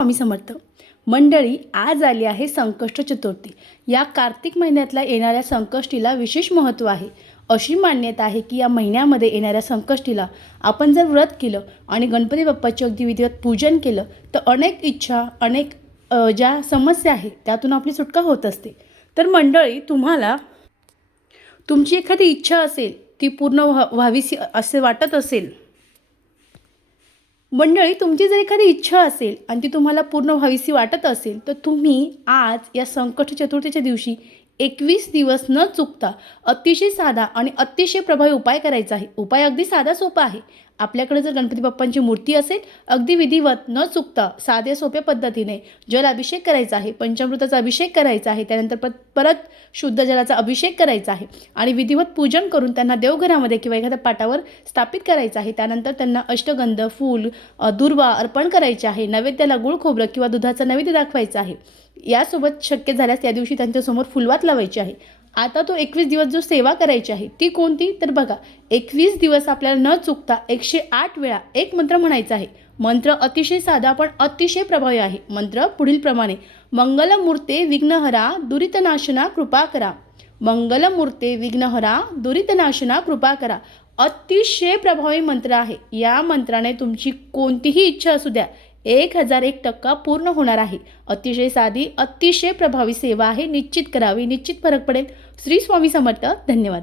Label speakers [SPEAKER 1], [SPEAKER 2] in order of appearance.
[SPEAKER 1] स्वामी समर्थ. मंडळी आज आली आहे संकष्ट चतुर्थी. या कार्तिक महिन्यातल्या येणाऱ्या संकष्टीला विशेष महत्त्व आहे. अशी मान्यता आहे की या महिन्यामध्ये येणाऱ्या संकष्टीला आपण जर व्रत केलं आणि गणपती बाप्पाचे अगदी विधिवत पूजन केलं तर अनेक इच्छा अनेक ज्या समस्या आहेत त्यातून आपली सुटका होत असते. तर मंडळी तुम्हाला तुमची एखादी इच्छा असेल ती पूर्ण व्हा व्हावीशी असे वाटत असेल मंडळी तुमची जर एखादी इच्छा असेल आणि ती तुम्हाला पूर्ण व्हावीशी वाटत असेल तर तुम्ही आज या संकट चतुर्थीच्या दिवशी एकवीस दिवस न चुकता अतिशय साधा आणि अतिशय प्रभावी उपाय करायचा आहे. उपाय अगदी साधा सोपा आहे. आपल्याकडे जर गणपती बाप्पांची मूर्ती असेल अगदी विधिवत न चुकता साध्या सोप्या पद्धतीने जल अभिषेक करायचा आहे पंचामृताचा अभिषेक करायचा आहे त्यानंतर परत परत शुद्ध जलाचा अभिषेक करायचा आहे आणि विधिवत पूजन करून त्यांना देवघरामध्ये किंवा एखाद्या पाटावर स्थापित करायचं आहे. त्यानंतर त्यांना अष्टगंध फूल दुर्वा अर्पण करायचे आहे. नैवेद्याला गुळ खोबरं किंवा दुधाचा नैवेद्य दाखवायचा आहे. यासोबत शक्य झाल्यास त्या दिवशी त्यांच्यासमोर फुलवात लावायची आहे. आता तो एकवीस दिवस जो सेवा करायची आहे ती कोणती? तर बघा एकवीस दिवस आपल्याला न चुकता एकशे आठ वेळा एक मंत्र म्हणायचा आहे. मंत्र अतिशय साधा पण अतिशय प्रभावी आहे. मंत्र पुढीलप्रमाणे मंगलमूर्ते विघ्नहरा दुरितनाशना कृपा करा. मंगलमूर्ते विघ्नहरा दुरितनाशना कृपा करा. अतिशय प्रभावी मंत्र आहे. या मंत्राने तुमची कोणतीही इच्छा असू द्या एक हजार एक टक्का पूर्ण होणार आहे. अतिशय साधी अतिशय प्रभावी सेवा आहे. निश्चित करावी निश्चित फरक पडेल. श्री स्वामी समर्थ. धन्यवाद.